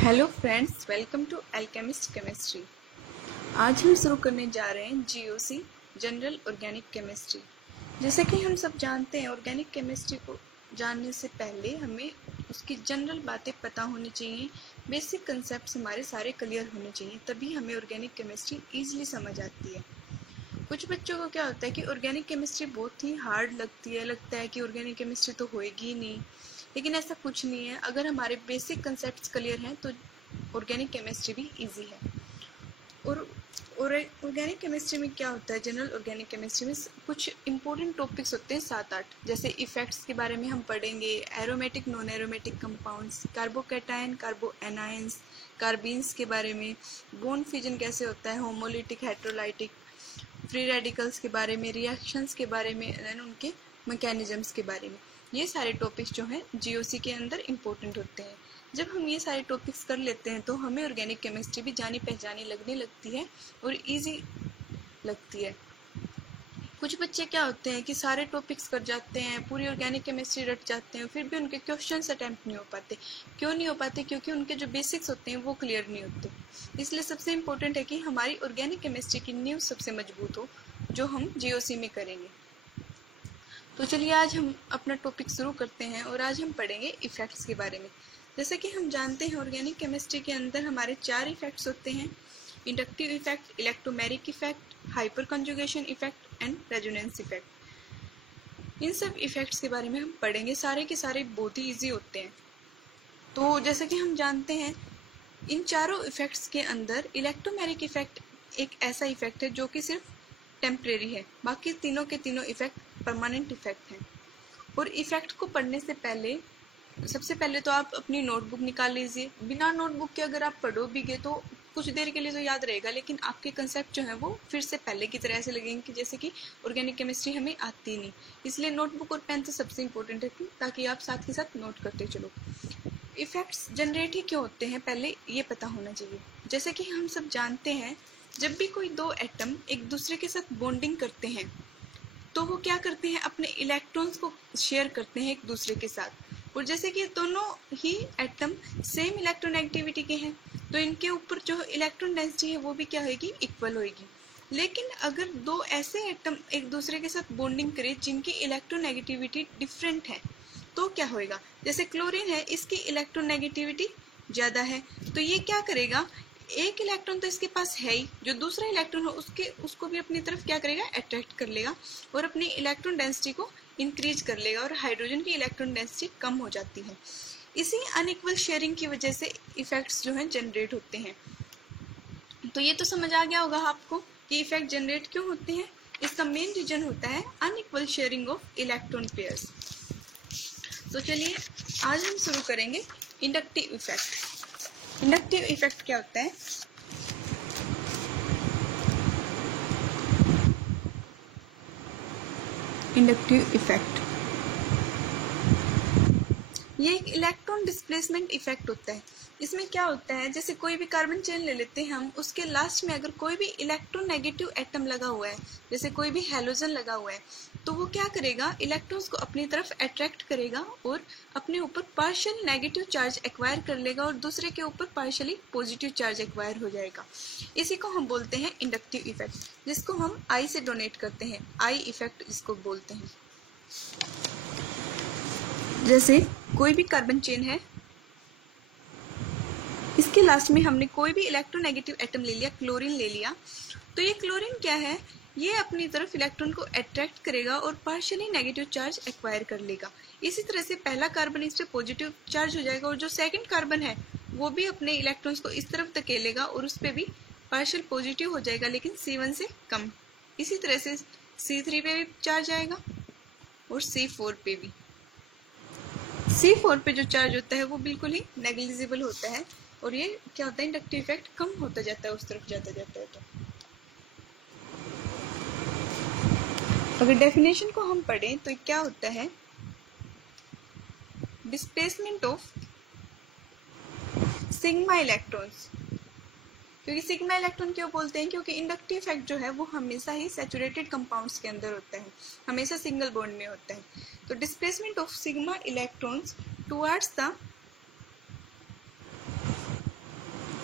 Hello friends, welcome to alchemist chemistry. आज हम शुरू करने जा रहे हैं जीओसी जनरल ऑर्गेनिक केमिस्ट्री। जैसे कि हम सब जानते हैं, ऑर्गेनिक केमिस्ट्री को जानने से पहले हमें उसकी जनरल बातें पता होनी चाहिए, बेसिक कंसेप्ट्स हमारे सारे क्लियर होने चाहिए, तभी हमें ऑर्गेनिक केमिस्ट्री ईजिली समझ आती है। कुछ बच्चों को क्या होता है कि ऑर्गेनिक केमिस्ट्री बहुत ही हार्ड लगती है, लगता है कि ऑर्गेनिक केमिस्ट्री तो होएगी ही नहीं, लेकिन ऐसा कुछ नहीं है। अगर हमारे बेसिक कंसेप्ट्स क्लियर हैं तो ऑर्गेनिक केमिस्ट्री भी इजी है। और ऑर्गेनिक केमिस्ट्री में क्या होता है, जनरल ऑर्गेनिक केमिस्ट्री में कुछ इंपॉर्टेंट टॉपिक्स होते हैं 7-8, जैसे इफेक्ट्स के बारे में हम पढ़ेंगे, aromatic non aromatic compounds, carbocation carbo anions, carbenes के बारे में, बॉन्ड फ्यूजन कैसे होता है, होमोलिटिक हेट्रोलाइटिक, फ्री रेडिकल्स के बारे में, रिएक्शंस के बारे में एंड उनके मैकेनिज्म्स के बारे में। ये सारे टॉपिक्स जो हैं जीओसी के अंदर इम्पोर्टेंट होते हैं। जब हम ये सारे टॉपिक्स कर लेते हैं तो हमें ऑर्गेनिक केमिस्ट्री भी जानी पहचानी लगने लगती है और इजी लगती है। कुछ बच्चे क्या होते हैं कि सारे टॉपिक्स कर जाते हैं, पूरी ऑर्गेनिक केमिस्ट्री रट जाते हैं, फिर भी उनके क्वेश्चंस अटेम्प्ट नहीं हो पाते। क्यों नहीं हो पाते? क्योंकि उनके जो बेसिक्स होते हैं वो क्लियर नहीं होते। इसलिए सबसे इम्पोर्टेंट है कि हमारी ऑर्गेनिक केमिस्ट्री की नींव सबसे मजबूत हो, जो हम जीओसी में करेंगे। तो चलिए आज हम अपना टॉपिक शुरू करते हैं और आज हम पढ़ेंगे इफेक्ट्स के बारे में। जैसे कि हम जानते हैं ऑर्गेनिक केमिस्ट्री के अंदर हमारे 4 इफेक्ट्स होते हैं: inductive effect, electromeric effect, hyper conjugation effect and resonance effect. इन सब इफेक्ट्स के बारे में हम पढ़ेंगे। सारे के सारे बहुत ही ईजी होते हैं। तो जैसे कि हम जानते हैं, इन चारों इफेक्ट्स के अंदर इलेक्ट्रोमेरिक इफेक्ट एक ऐसा इफेक्ट है जो कि सिर्फ टेम्परेरी है, बाकी तीनों के तीनों इफेक्ट परमानेंट इफेक्ट हैं। और इफेक्ट को पढ़ने से पहले सबसे पहले तो आप अपनी नोटबुक निकाल लीजिए। बिना नोटबुक के अगर आप पढ़ो भी गए तो कुछ देर के लिए तो याद रहेगा, लेकिन आपके कंसेप्ट जो है वो फिर से पहले की तरह ऐसे लगेंगे कि जैसे कि ऑर्गेनिक केमिस्ट्री हमें आती नहीं। इसलिए नोटबुक और पेन तो सबसे इम्पोर्टेंट है, ताकि आप साथ के साथ नोट करते चलो। इफेक्ट्स जनरेट ही क्यों होते हैं, पहले ये पता होना चाहिए। जैसे कि हम सब जानते हैं, जब भी कोई दो एटम एक दूसरे के साथ बॉन्डिंग करते हैं तो वो क्या करते हैं, अपने इलेक्ट्रॉन्स को शेयर करते हैं एक दूसरे के साथ। और जैसे कि दोनों ही एटम सेम इलेक्ट्रोनेगेटिविटी के हैं तो इनके ऊपर जो इलेक्ट्रॉन डेंसिटी है वो भी क्या होगी, इक्वल होगी। लेकिन अगर दो ऐसे एटम एक दूसरे के साथ बॉन्डिंग करें जिनकी इलेक्ट्रोनेगेटिविटी डिफरेंट है तो क्या होएगा, जैसे क्लोरीन है, इसकी इलेक्ट्रोनेगेटिविटी ज्यादा है, तो ये क्या करेगा, एक इलेक्ट्रॉन तो इसके पास है ही, जो दूसरा इलेक्ट्रॉन हो उसको भी अपनी तरफ क्या करेगा, अट्रैक्ट कर लेगा और अपनी इलेक्ट्रॉन डेंसिटी को इंक्रीज कर लेगा और हाइड्रोजन की इलेक्ट्रॉन डेंसिटी कम हो जाती है। इसी अनइक्वल शेयरिंग की वजह से इफेक्ट्स जो हैं जनरेट होते हैं। तो ये तो समझ आ गया होगा आपको कि इफेक्ट जनरेट क्यों होते हैं। इसका मेन रीजन होता है unequal sharing of electron pairs. तो चलिए आज हम शुरू करेंगे इंडक्टिव इफेक्ट। इंडक्टिव इफेक्ट क्या होता है? इंडक्टिव इफेक्ट ये एक इलेक्ट्रॉन डिस्प्लेसमेंट इफेक्ट होता है। इसमें क्या होता है, जैसे कोई भी कार्बन चेन ले लेते हैं हम, उसके लास्ट में अगर कोई भी इलेक्ट्रोनेगेटिव एटम लगा हुआ है, जैसे कोई भी हैलोजन लगा हुआ है, तो वो क्या करेगा, इलेक्ट्रॉन्स को अपनी तरफ अट्रैक्ट करेगा और अपने ऊपर पार्शियल नेगेटिव चार्ज एक्वायर कर लेगा और दूसरे के ऊपर पार्शियली पॉजिटिव चार्ज एक्वायर हो जाएगा। इसी को हम बोलते हैं इंडक्टिव इफेक्ट, जिसको हम आई से डोनेट करते हैं, आई इफेक्ट इसको बोलते हैं। जैसे कोई भी कार्बन चेन है, इसके लास्ट में हमने कोई भी इलेक्ट्रोनेगेटिव एटम ले लिया, क्लोरीन ले लिया, तो ये क्लोरीन क्या है, ये अपनी तरफ इलेक्ट्रॉन को अट्रैक्ट करेगा और पार्शियली नेगेटिव चार्ज एक्वायर कर लेगा। इसी तरह से पहला कार्बन इस पे पॉजिटिव चार्ज हो जाएगा और जो सेकंड कार्बन है वो भी अपने इलेक्ट्रॉन्स को इस तरफ धकेलेगा और उस पे भी पार्शियल पॉजिटिव हो जाएगा, लेकिन C1 से कम। इसी तरह से C3 पे भी चार्ज आएगा और C4 पे भी। C4 पे जो चार्ज होता है वो बिल्कुल ही नेग्लिजिबल होता है और ये क्या होता है, इंडक्टिव इफेक्ट कम होता जाता है, उस तरफ जाता जाता है। तो अगर डेफिनेशन को हम पढ़ें तो क्या होता है, डिस्प्लेसमेंट ऑफ सिग्मा इलेक्ट्रॉन्स। क्योंकि सिग्मा इलेक्ट्रॉन क्यों बोलते हैं, क्योंकि इंडक्टिव इफेक्ट जो है वो हमेशा ही सैचुरेटेड कंपाउंड्स के अंदर होता है, हमेशा सिंगल बॉन्ड में होता है। तो displacement of sigma electrons towards the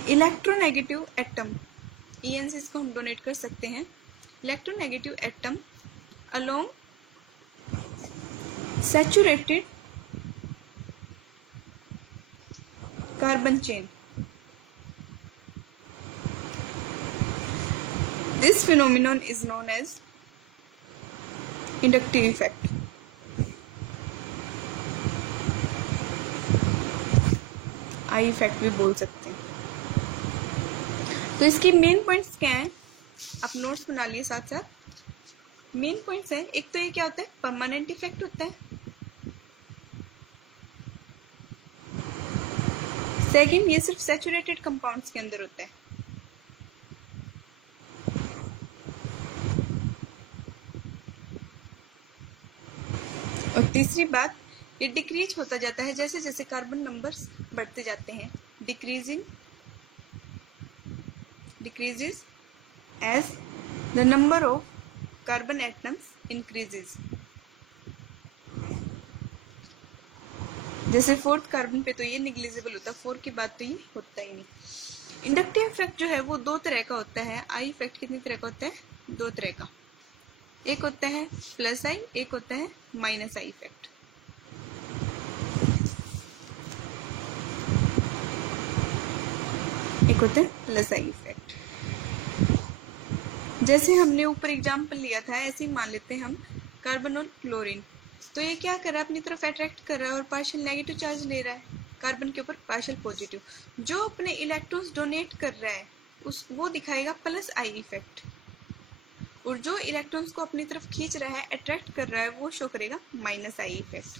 electronegative atom, EN से इसको हम डोनेट कर सकते हैं। Electronegative atom along saturated carbon chain. This phenomenon is known as inductive effect. I effect भी बोल सकते हैं। तो इसकी मेन पॉइंट्स क्या हैं, आप नोट्स बना लिए साथ साथ। मेन पॉइंट्स हैं, एक तो ये क्या होता है, परमानेंट इफेक्ट होता है। सेकंड, ये सिर्फ सैचुरेटेड कंपाउंड्स के अंदर होता है। और तीसरी बात, ये डिक्रीज होता जाता है जैसे जैसे कार्बन नंबर्स बढ़ते जाते हैं। Decreases as the number of carbon atoms increases. जैसे फोर्थ कार्बन पे तो ये निग्लिजिबल होता है, 4 के बाद तो ये होता ही नहीं। इंडक्टिव इफेक्ट जो है वो 2 तरह का होता है। आई इफेक्ट कितनी तरह का होता है, 2 तरह का। एक होता है प्लस आई, एक होता है माइनस आई इफेक्ट। एक होता है प्लस आई इफेक्ट। जैसे हमने ऊपर एग्जाम्पल लिया था, ऐसे ही मान लेते हैं हम कार्बन और क्लोरीन। तो ये क्या कर रहा है, अपनी तरफ अट्रैक्ट कर रहा है और पार्शियल नेगेटिव चार्ज ले रहा है कार्बन के ऊपर, पार्शियल पॉजिटिव। जो अपने इलेक्ट्रॉन्स डोनेट कर रहा है वो दिखाएगा प्लस आई इफेक्ट, और जो इलेक्ट्रॉन्स को अपनी तरफ खींच रहा है, अट्रैक्ट कर रहा है, वो शो करेगा माइनस आई इफेक्ट।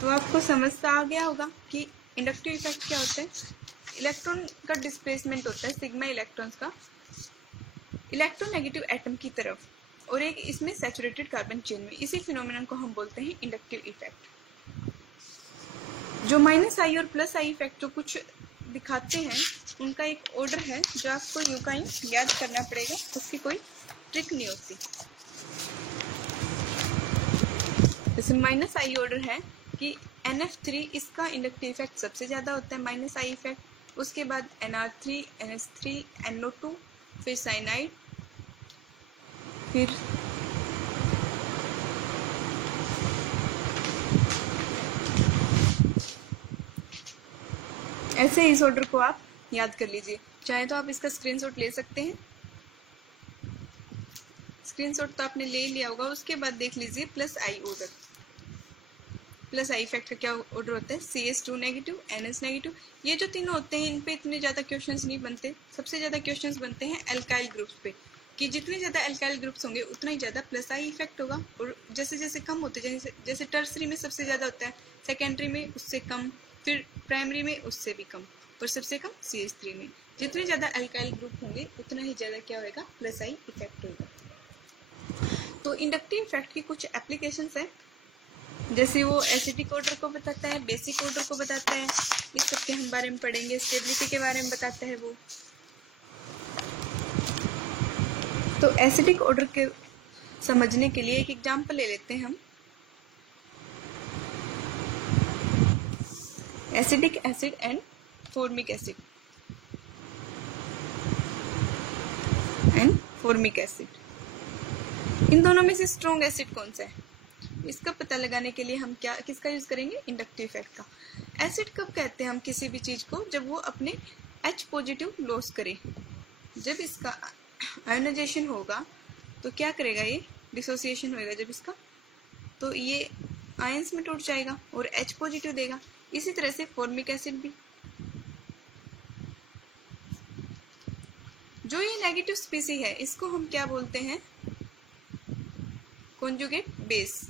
तो आपको समझ आ गया होगा कि इंडक्टिव इफेक्ट क्या होता है। इलेक्ट्रॉन का डिस्प्लेसमेंट होता है सिग्मा इलेक्ट्रॉन्स का इलेक्ट्रोनेगेटिव एटम की तरफ, और एक इसमें सैचुरेटेड कार्बन चेन में। इसी फिनोमेनन को हम बोलते हैं इंडक्टिव इफेक्ट। जो माइनस आई और प्लस आई इफेक्ट जो कुछ दिखाते हैं, उनका एक ऑर्डर है जो आपको यूं का यूं याद करना पड़ेगा, उसकी कोई ट्रिक नहीं होती। जैसे माइनस आई ऑर्डर है कि NF3, इसका इंडक्टिव इफेक्ट सबसे ज्यादा होता है, माइनस आई इफेक्ट। उसके बाद NR3, NH3, NO2, फिर साइनाइड, फिर ऐसे इस ऑर्डर को आप याद कर लीजिए। चाहे तो आप इसका स्क्रीनशॉट ले सकते हैं। स्क्रीनशॉट तो आपने ले लिया होगा। उसके बाद देख लीजिए plus I order. Plus I effect का क्या ऑर्डर होता है, CH2 नेगेटिव, NH नेगेटिव। ये जो तीनों होते हैं, इन पे इतने ज्यादा क्वेश्चंस नहीं बनते। सबसे ज्यादा क्वेश्चंस बनते हैं एल्काइल ग्रुप्स पे, कि जितने ज्यादा एल्काइल ग्रुप्स होंगे उतना ही ज्यादा प्लस आई इफेक्ट होगा, और जैसे जैसे कम होते जाएंगे, जैसे टर्सरी में सबसे ज्यादा होता है, सेकेंडरी में उससे कम, फिर प्राइमरी में उससे भी कम, और सबसे कम CH3 में। जितने ज्यादा एल्काइल ग्रुप होंगे उतना ही ज्यादा क्या होगा, प्लस आई इफेक्ट होगा। तो इंडक्टिव इफेक्ट की कुछ एप्लीकेशंस है, जैसे वो एसिडिक ऑर्डर को बताता है, बेसिक ऑर्डर को बताता है, इस सब के हम बारे में पढ़ेंगे। स्टेबिलिटी के बारे में बताता है वो। तो एसिडिक ऑर्डर के समझने के लिए एक एग्जांपल ले लेते हैं हम। Acidic acid and formic acid in दोनों में से स्ट्रॉन्ग एसिड कौन सा है, इसका पता लगाने के लिए हम किसका यूज करेंगे, इंडक्टिव इफेक्ट का। एसिड कब कहते हैं हम किसी भी चीज को, जब वो अपने H पॉजिटिव लॉस करे। जब इसका आयोनाइजेशन होगा तो क्या करेगा, ये डिसोसिएशन होएगा जब इसका, तो ये आयंस में टूट जाएगा और H पॉजिटिव देगा। इसी तरह से फॉर्मिक एसिड भी। जो ये नेगेटिव स्पीसी है, इसको हम क्या बोलते हैं, कॉन्जुगेट बेस।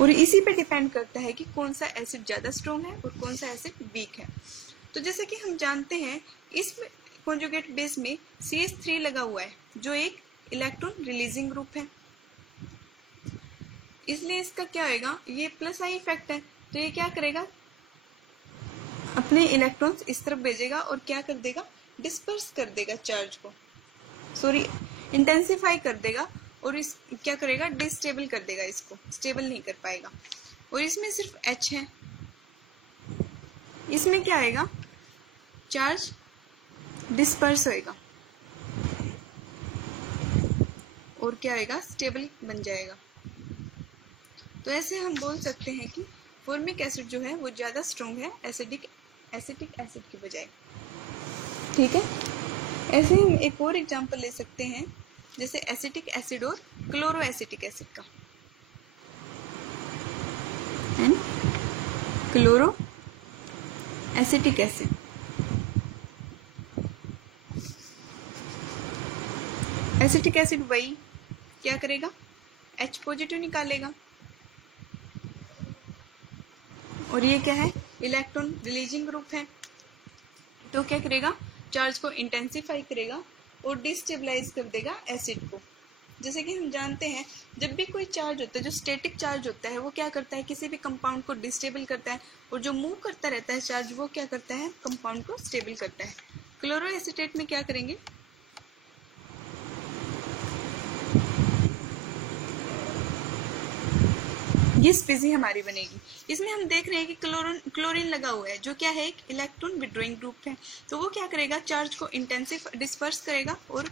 और इसी पे डिपेंड करता है कि कौन सा एसिड ज्यादा स्ट्रॉन्ग है और कौन सा एसिड वीक है। तो जैसे कि हम जानते हैं, इस कॉन्जुगेट बेस में CH3 लगा हुआ है, जो एक इलेक्ट्रॉन रिलीजिंग ग्रुप है, इसलिए इसका क्या होगा, ये प्लस आई इफेक्ट है। तो ये क्या करेगा, अपने इलेक्ट्रॉन्स इस तरफ भेजेगा और क्या कर देगा, डिस्पर्स कर देगा चार्ज को, इंटेंसिफाई कर देगा, और इस क्या करेगा, डिस्टेबल कर देगा, इसको स्टेबल नहीं कर पाएगा। और इसमें सिर्फ H है। इसमें क्या आएगा, चार्ज डिस्पर्स होएगा और क्या आएगा, स्टेबल बन जाएगा। तो ऐसे हम बोल सकते हैं कि फॉर्मिक एसिड जो है वो ज़्यादा स्ट्रॉन्ग है एसिटिक एसिड की बजाय। ठीक है, ऐसे हम एक और एग्जांपल ले सकते हैं, जैसे एसिटिक एसिड और क्लोरो एसिटिक एसिड का। And chloro acetic acid, acetic acid वही क्या करेगा, H पॉजिटिव निकालेगा और ये क्या है, इलेक्ट्रॉन रिलीजिंग ग्रुप है। तो क्या करेगा, चार्ज को इंटेंसिफाई करेगा और डिस्टेबलाइज कर देगा एसिड को। जैसे कि हम जानते हैं जब भी कोई चार्ज होता है, जो स्टैटिक चार्ज होता है वो क्या करता है, किसी भी कंपाउंड को डिस्टेबल करता है, और जो मूव करता रहता है चार्ज वो क्या करता है, कंपाउंड को स्टेबल करता है। क्लोरो एसीटेट में क्या करेंगे, ये स्पीसी हमारी बनेगी। इसमें हम देख रहे हैं कि क्लोरीन लगा हुआ है, जो क्या है, एक इलेक्ट्रॉन विड्रॉइंग ग्रुप है। तो वो क्या करेगा, चार्ज को इंटेंसिव डिस्पर्स करेगा और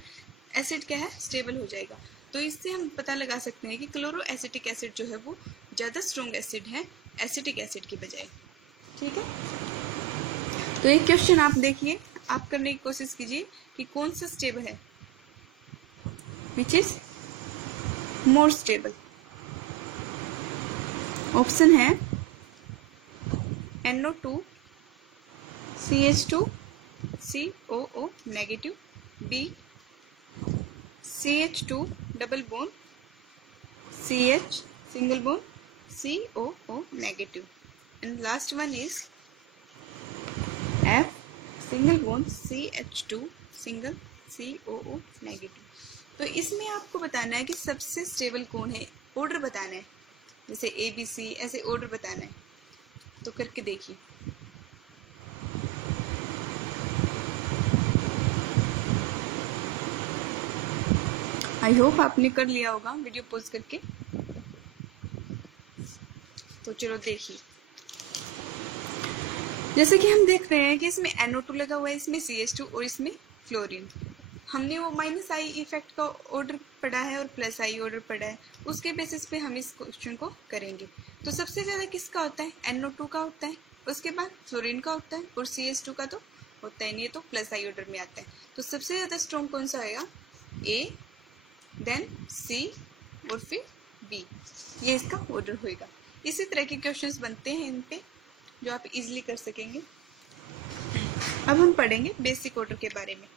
एसिड क्या है, स्टेबल हो जाएगा। तो इससे हम पता लगा सकते हैं कि क्लोरो एसिटिक एसिड जो है वो ज़्यादा स्ट्रॉन्ग एसिड है एसिटिक एसिड की बजाय। ठीक है, तो एक क्वेश्चन आप देखिए, आप करने की कोशिश कीजिए कि कौन सा स्टेबल है, which is more stable. Option है NO2 CH2 COO negative, B CH2 double bond CH single bond COO negative, and last one is F single bond CH2 single COO negative. तो इसमें आपको बताना है कि सबसे स्टेबल कौन है, ऑर्डर बताना है, जैसे ABC ऐसे ऑर्डर बताना है। तो करके देखिए। आई होप आपने कर लिया होगा वीडियो पॉज करके। तो चलो देखिए, जैसे कि हम देख रहे हैं कि इसमें NO2 लगा हुआ है, इसमें CH2 और इसमें फ्लोरीन। हमने वो -I इफेक्ट का ऑर्डर पढ़ा है और +I ऑर्डर पढ़ा है, उसके बेसिस पे हम इस क्वेश्चन को करेंगे। तो सबसे ज़्यादा किसका होता है, NO2 का होता है, उसके बाद फ्लोरीन का होता है और CH2 का तो होता ही नहीं है, तो +I ऑर्डर में आता है। तो सबसे ज़्यादा स्ट्रॉन्ग कौन सा होगा, A देन C और फिर B, ये इसका ऑर्डर होएगा। इसी तरह के क्वेश्चंस बनते हैं इन पे, जो आप इजीली कर सकेंगे। अब हम पढ़ेंगे बेसिक ऑर्डर के बारे में।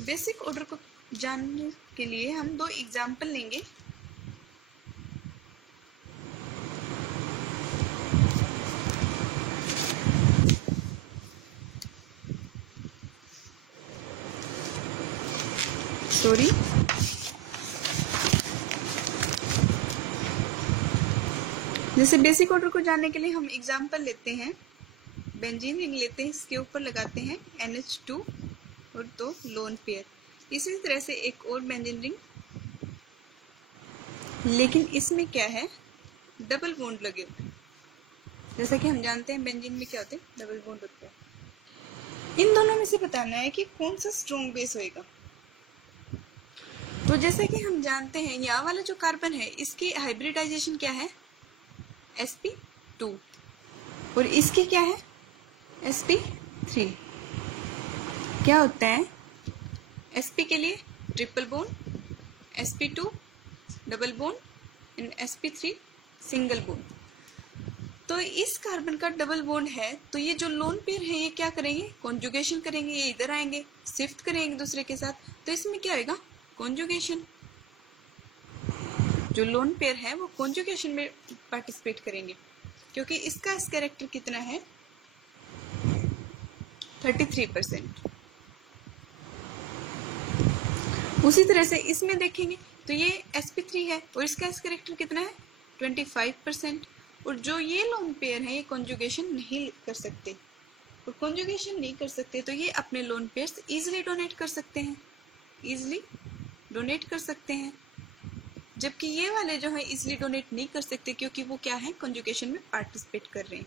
बेसिक ऑर्डर को जानने के लिए हम 2 एग्जाम्पल लेंगे। सॉरी, जैसे बेसिक ऑर्डर को जानने के लिए हम एग्जाम्पल लेते हैं, बेंजीन रिंग लेते हैं, इसके ऊपर लगाते हैं NH2 और 2 लोन पेयर। इसी तरह से एक और बेंजीन रिंग, लेकिन इसमें क्या है, डबल बॉन्ड लगे हुए। जैसा कि हम जानते हैं बेंजीन में क्या होते हैं, डबल बॉन्ड होते हैं। इन दोनों में से बताना है कि कौन सा स्ट्रॉन्ग बेस होएगा। तो जैसा कि हम जानते हैं यहाँ वाला जो कार्बन है इसकी हाइब्रिडाइजेशन क्या है, sp2, और इसकी क्या है, sp3। क्या होता है, sp के लिए triple bond, sp2 double bond and sp3 single bond. तो इस कार्बन का डबल बॉन्ड है, तो ये जो लोन पेयर है ये क्या करेंगे, कॉन्जुगेशन करेंगे, ये इधर आएंगे, शिफ्ट करेंगे दूसरे के साथ। तो इसमें क्या होगा, कॉन्जुगेशन। जो लोन पेयर है वो कॉन्जुगेशन में पार्टिसिपेट करेंगे, क्योंकि इसका इस कैरेक्टर कितना है, 33%। उसी तरह से इसमें देखेंगे तो ये sp3 है और इसका इस कैरेक्टर कितना है, 25%। और जो ये लोन पेयर है ये कॉन्जुगेशन नहीं कर सकते, और कॉन्जुगेशन नहीं कर सकते तो ये अपने लोन पेयर्स इजीली डोनेट कर सकते हैं, इजीली डोनेट कर सकते हैं। जबकि ये वाले जो है इजिली डोनेट नहीं कर सकते क्योंकि वो क्या है, कंजुगेशन में पार्टिसिपेट कर रहे हैं।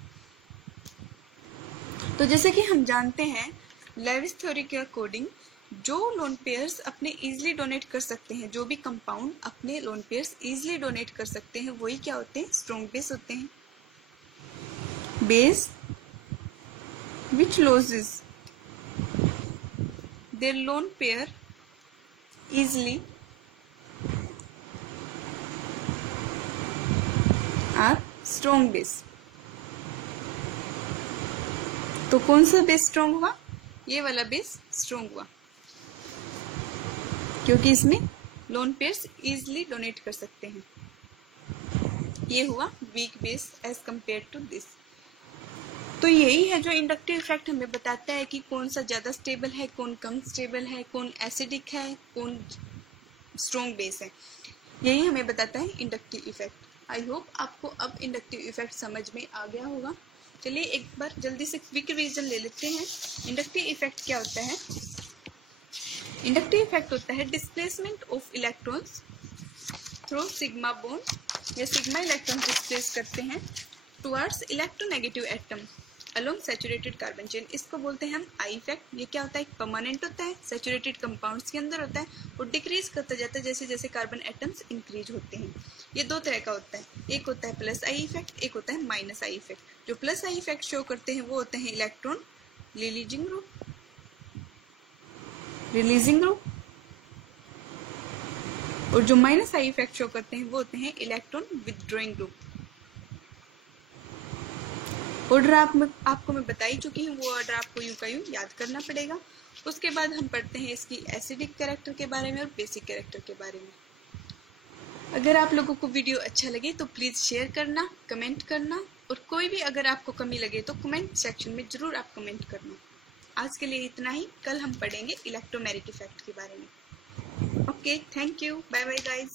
तो जैसे कि हम जानते हैं लेविस थ्योरी के अकॉर्डिंग जो लोन पेयर्स अपने इजिली डोनेट कर सकते हैं, जो भी कंपाउंड अपने लोन पेयर्स इजिली डोनेट कर सकते हैं, वही क्या होते हैं, स्ट्रॉन्ग बेस होते हैं। Base which loses their lone pair easily are strong base। तो कौन सा बेस स्ट्रॉन्ग हुआ, ये वाला बेस स्ट्रॉन्ग हुआ क्योंकि इसमें लोन पेयर्स इजिली डोनेट कर सकते हैं। ये हुआ weak base as compare to this. तो यही है जो इंडक्टिव इफेक्ट हमें बताता है कि कौन सा ज्यादा स्टेबल है, कौन कम स्टेबल है, कौन एसिडिक है, कौन स्ट्रॉन्ग बेस है। यही हमें बताता है इंडक्टिव इफेक्ट। आई होप आपको अब इंडक्टिव इफेक्ट समझ में आ गया होगा। चलिए एक बार जल्दी से क्विक रिवीजन ले लेते हैं। इंडक्टिव इफेक्ट क्या होता है? इंडक्टिव इफेक्ट होता है displacement of electrons through sigma bond या सिग्मा इलेक्ट्रॉन डिस्प्लेस करते हैं towards electronegative atom along saturated carbon chain. इसको बोलते हैं हम आई इफेक्ट। ये क्या होता है, परमानेंट होता है, सैचुरेटेड कंपाउंड्स के अंदर होता है और डिक्रीज करता जाता है जैसे जैसे कार्बन एटम्स इंक्रीज होते हैं। ये दो तरह का होता है, एक होता है प्लस आई इफेक्ट, एक होता है माइनस आई इफेक्ट। जो प्लस आई इफेक्ट शो करते हैं वो होते हैं इलेक्ट्रॉन रिलीजिंग ग्रुप, और जो माइनस आई इफेक्ट शो करते हैं वो होते हैं इलेक्ट्रॉन विथड्रॉइंग ग्रुप। ऑर्डर आपको मैं बता ही चुकी हूँ, वो ऑर्डर आपको यूं का यूं याद करना पड़ेगा। उसके बाद हम पढ़ते हैं इसकी एसिडिक कैरेक्टर के बारे में और बेसिक कैरेक्टर के बारे में। अगर आप लोगों को वीडियो अच्छा लगे तो प्लीज शेयर करना, कमेंट करना, और कोई भी अगर आपको कमी लगे तो कमेंट सेक्शन में जरूर आप कमेंट करना। आज के लिए इतना ही, कल हम पढ़ेंगे इलेक्ट्रोमेरिक इफेक्ट के बारे में। Okay, thank you, bye bye guys.